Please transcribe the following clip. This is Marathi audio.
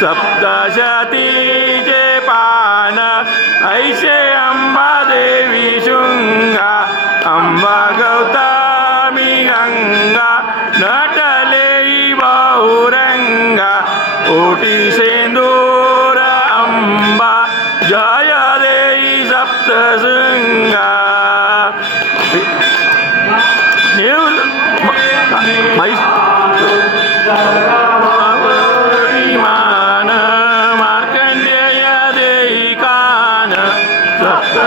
सप्तशतीचे पान ऐशे अंबा देवी शृंगा अंबा गौतमी गंगा नटले बहुरंगा ओटी सेंदूर अंबा जय देई सप्तशृंगा Neil,